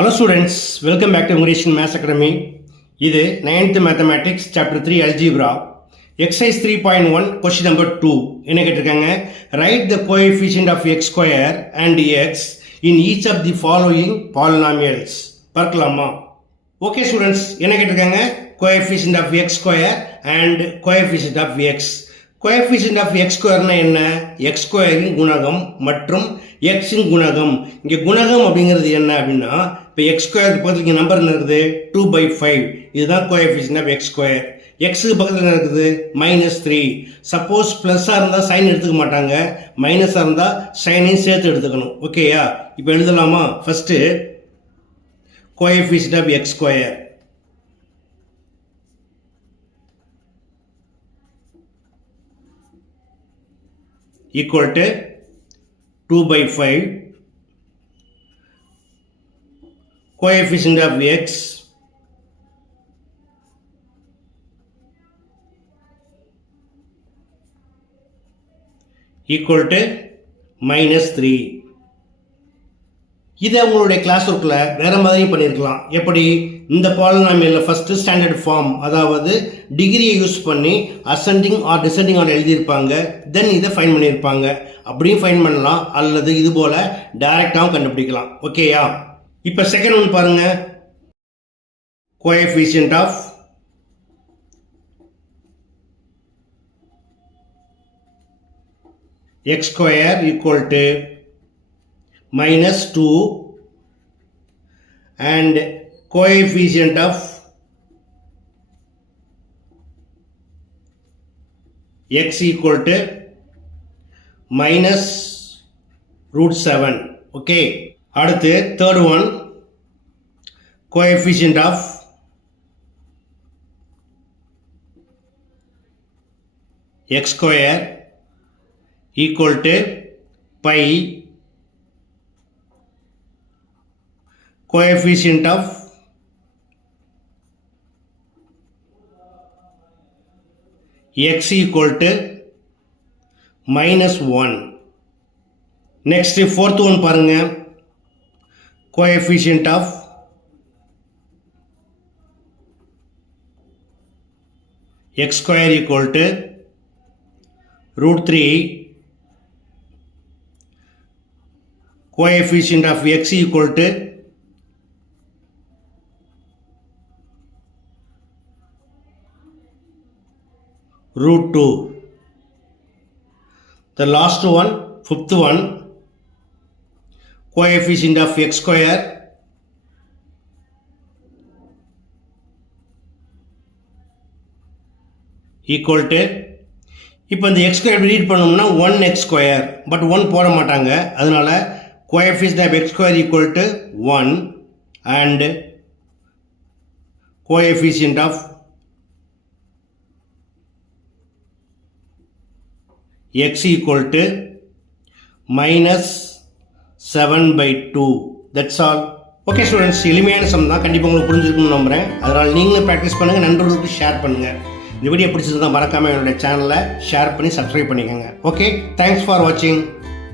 Hello students, welcome back to English in Maths Academy. இது 9th Mathematics Chapter 3 Algebra Exercise 3.1 Question number 2 என்ன கேட்டிருக்காங்க Write the coefficient of x square and x in each of the following polynomials பார்க்கலாமா Okay students, என்ன கேட்டிருக்காங்க coefficient of x square and coefficient of x coefficient of x square னா என்ன x square இன் குணகம் மற்றும் x இன் குணகம் இங்கே குணகம் அப்படிங்கிறது என்ன அப்படின்னா இப்போ x ஸ்கொயர் பக்கத்தில் இங்கே நம்பர் என்ன இருக்குது 2/5 இதுதான் coefficient of x square எக்ஸுக்கு பக்கத்தில் என்ன இருக்குது -3 சப்போஸ் ப்ளஸ்ஸாக இருந்தால் சைன் எடுத்துக்க மாட்டாங்க மைனஸாக இருந்தால் சைனையும் சேர்த்து எடுத்துக்கணும் ஓகேயா இப்போ எழுதலாமா first coefficient of x square equal to 2/5 coefficient of x equal to -3 இதை உங்களுடைய கிளாஸ் ஒர்க்கில் வேறு மாதிரியும் பண்ணியிருக்கலாம் எப்படி இந்த பாலினாமியலில் ஃபஸ்ட்டு ஸ்டாண்டர்ட் ஃபார்ம் அதாவது டிகிரியை யூஸ் பண்ணி அசெண்டிங் ஆர் டிசெண்டிங் ஆர் எழுதியிருப்பாங்க தென் இதை ஃபைன் பண்ணியிருப்பாங்க அப்படியும் ஃபைன் பண்ணலாம் அல்லது இது போல் டைரெக்டாகவும் கண்டுபிடிக்கலாம் ஓகேயா இப்போ செகண்ட் ஒன் பாருங்கள் coefficient of x square equal to -2 and coefficient of x equal to -√7 okay அடுத்து third one coefficient of x square equal to pi coefficient of x equal to -1 next fourth one பாருங்க coefficient of x square equal to √3 coefficient of x equal to √2 the last one fifth one coefficient of x square equal to இப்போ இந்த x square read பண்ணோம்னா 1x square but 1 போட மாட்டாங்க அதனால coefficient of x square equal to 1 and coefficient of x equal to -7/2 that's all okay students எளிமையான சம் தான் கண்டிப்பாக உங்களுக்கு புரிஞ்சிருக்கும்னு நம்புகிறேன் அதனால் நீங்களும் ப்ராக்டிஸ் பண்ணுங்கள் நண்பர்களுக்கு ஷேர் பண்ணுங்கள் இந்த வீடியோ பிடிச்சிருந்தா மறக்காமல் என்னோட சேனலை ஷேர் பண்ணி சப்ஸ்கிரைப் பண்ணிக்கோங்க ஓகே தேங்க்ஸ் ஃபார் வாட்சிங்